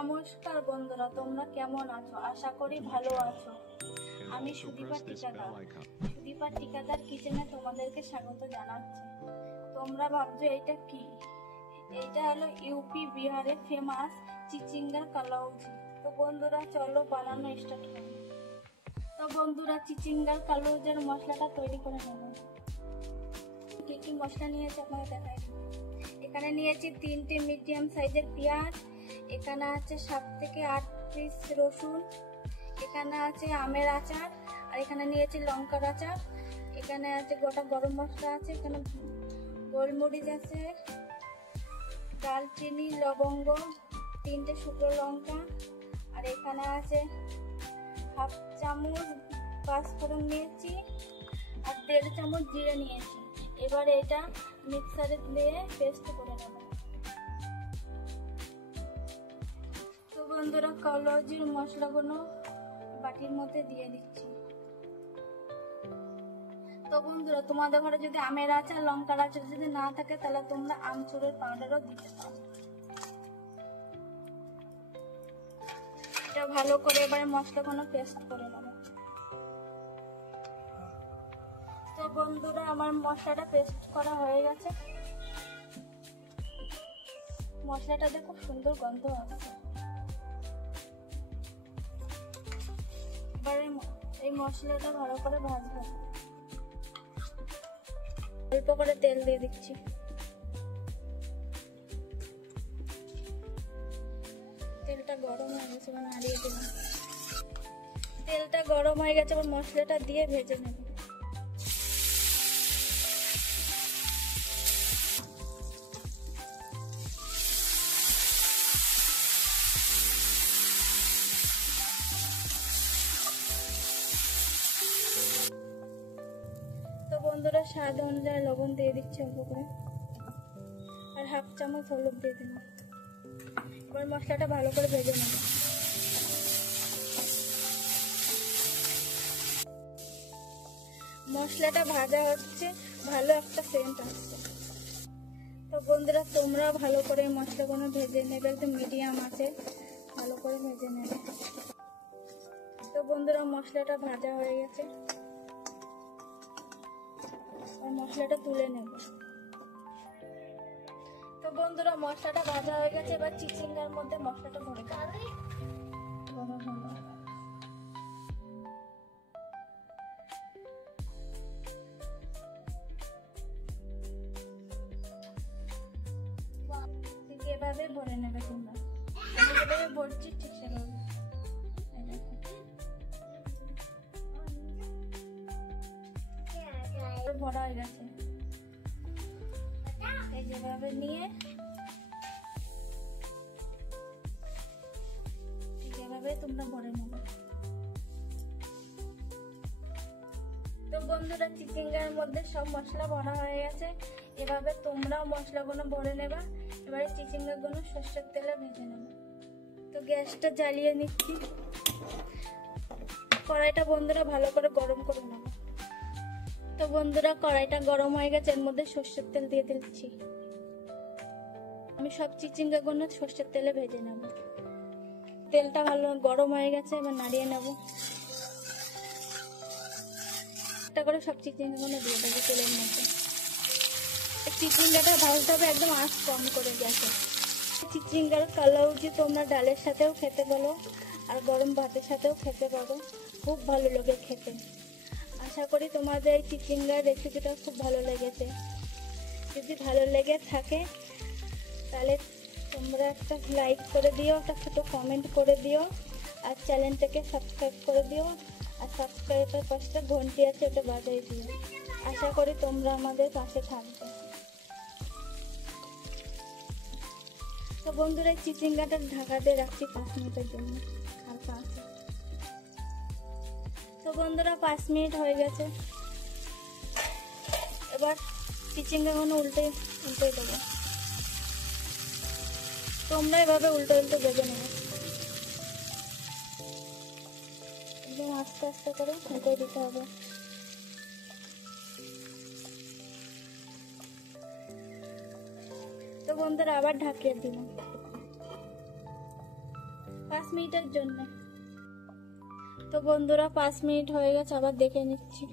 নমস্কার বন্ধুরা, তোমরা কেমন আছো? আশা করি ভালো আছো। আমি সুদীপা টিকাদার কিচেনে তোমাদেরকে স্বাগত জানাচ্ছি। তোমরা ভাবছো এটা কি? এটা হলো ইউপি বিহারের ফেমাস চিচিঙ্গার কালাউজি। তো বন্ধুরা চলো বানানো স্টার্ট করি। তো বন্ধুরা চিচিঙ্গার কালাউজির মশলাটা তৈরি করে নেব। কি কি মশলা নিয়েছি আপনাকে দেখাই। এখানে নিয়েছি 3টে মিডিয়াম সাইজের পেঁয়াজ, এখানে আছে 7 থেকে 8 পিস রসুন, এখানে আছে আমের আচার, আর এখানে নিয়েছি লঙ্কার আচার, এখানে আছে গোটা গরম মশলা আছে, এখানে গোলমরিচ আছে, দালচিনি, লবঙ্গ, 3টে শুকনো লঙ্কা, আর এখানে আছে হাফ চামচ পাঁচফোড়ন নিয়েছি, আর 1.5 চামচ জিরে নিয়েছি। এবার এটা মিক্সারে দিয়ে পেস্ট করে নেব। তো বন্ধুরা কালাউজির মশলাগুলো বাটির মধ্যে দিয়ে দিচ্ছি। তো বন্ধুরা তোমাদের ঘরে যদি আমের আচার, লঙ্কার আচার যদি না থাকে তাহলে তোমরা আমচুরের পাউডারও দিতে পারো। এটা ভালো করে এবারে মশলাগুলো পেস্ট করে নেব। তো বন্ধুরা আমার মশলাটা পেস্ট করা হয়ে গেছে। মশলাটাতে খুব সুন্দর গন্ধ আসছে। এবারে এই মশলাটা ভালো করে ভাজবো। অল্প করে তেল দিয়ে দিচ্ছি। তেলটা গরম হয়ে গেছে, নাড়িয়ে দিলাম। তেলটা গরম হয়ে গেছে, এবার মশলাটা দিয়ে ভেজে নেব। তো বন্ধুরা স্বাদ অনুযায়ী লবণ দিয়ে দিচ্ছি অল্প করে, আর হাফ চামচ হলুদ দিয়ে দিলাম। এবার মশলাটা ভালো করে ভেজে নেব। মশলাটা ভাজা হচ্ছে, ভালো একটা সেন্ট আসছে। তো বন্ধুরা তোমরা ভালো করে মশলাগুলো ভেজে নেবে, একদম মিডিয়াম আছে ভালো করে ভেজে নেবে। তো বন্ধুরা মশলাটা ভাজা হয়ে গেছে, আর মশলাটা তুলে নেব। তো বন্ধুরা মশলাটা ভাজা হয়ে গেছে, এবার চিচিঙ্গার মধ্যে মশলাটা ভরে দেব। ঠিক এভাবে ভরে নেবে তোমরা। আমি যেভাবে ভরছি ঠিক সেভাবে ভরা হয়ে গেছে। এই যেভাবে নিয়ে যেভাবে তোমরা ভরে নেবে। তো বন্ধুরা চিচিঙ্গার মধ্যে সব মশলা ভরা হয়ে গেছে, এভাবে তোমরাও মশলাগুলো ভরে নেবা। এবারে চিচিঙ্গাগুলো সর্ষের তেলে ভেজে নেবে। তো গ্যাসটা জ্বালিয়ে নিচ্ছি। কড়াইটা বন্ধুরা ভালো করে গরম করে নেব। তো বন্ধুরা কড়াইটা গরম হয়ে গেছে, এর মধ্যে সর্ষের তেল দিয়ে দিচ্ছি। আমি সব চিচিঙ্গাগুলো সর্ষের তেলে ভেজে নেব। তেলটা ভালো গরম হয়ে গেছে, এবার নাড়িয়ে নেব। একটা করে সব চিচিঙ্গাগুলো দিয়ে দেবো তেলের মধ্যে। চিচিঙ্গাটা ভাজতে হবে একদম আঁচ কম করে গ্যাসে। চিচিঙ্গার কালাউজি তোমরা ডালের সাথেও খেতে পারো, আর গরম ভাতের সাথেও খেতে পারো, খুব ভালো লাগে খেতে। আশা করি তোমাদের এই চিচিঙ্গার রেসিপিটা খুব ভালো লেগেছে। যদি ভালো লেগে থাকে তাহলে তোমরা একটা লাইক করে দিও, একটা ছোটো কমেন্ট করে দিও, আর চ্যানেলটাকে সাবস্ক্রাইব করে দিও, আর সাবস্ক্রাইবের পাশে ঘন্টি আছে ওটা বাজিয়ে দিও। আশা করি তোমরা আমাদের পাশে থাকবে। তো বন্ধুরা চিচিঙ্গাটা ঢাকা দিয়ে রাখছি 5 মিনিটের জন্য, হালকা আছে। তো বন্ধুরা 5 মিনিট হয়ে গেছে, এবার চিচিঙ্গাগুলো উল্টে দেবো। তোমরা এভাবে উল্টে ভেজে নেবে। একদম আস্তে আস্তে করে উল্টে দিতে হবে। তো বন্ধুরা আবার ঢাকিয়ে দিলাম। 5 মিনিটের জন্য। তো বন্ধুরা 5 মিনিট হয়ে গেছে, আবার দেখে নিচ্ছি।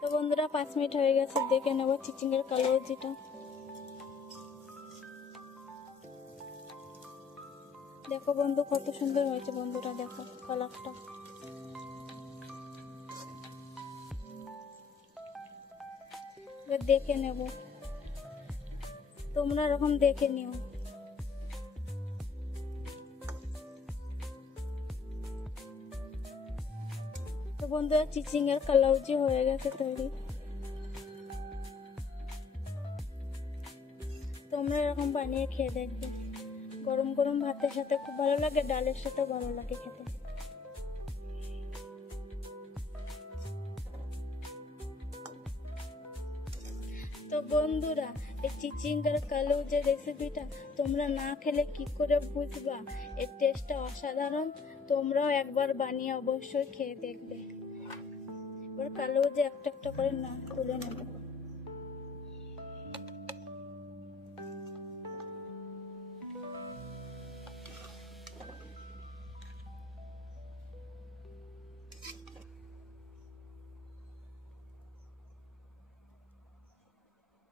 তো বন্ধুরা 5 মিনিট হয়ে গেছে, দেখে নেবো চিচিঙ্গার কালাউজিটা। দেখো বন্ধু কত সুন্দর হয়েছে, বন্ধুরা দেখো কালারটা। এবার দেখে নেব, তোমরা এরকম দেখে নিও। তো বন্ধুরা চিচিঙ্গার কালাউজি হয়ে গেছে তৈরি। তোমরা এরকম বানিয়ে খেয়ে দেখবে, গরম গরম ভাতের সাথে খুব ভালো লাগে, ডালের সাথেও ভালো লাগে খেতে। তো বন্ধুরা এই চিচিঙ্গার কালাউজির রেসিপিটা তোমরা না খেলে কি করে বুঝবা এর টেস্টটা অসাধারণ। তোমরাও একবার বানিয়ে অবশ্যই খেয়ে দেখবে। এবার কালাউজি একটা একটা করে না তুলে নেবে।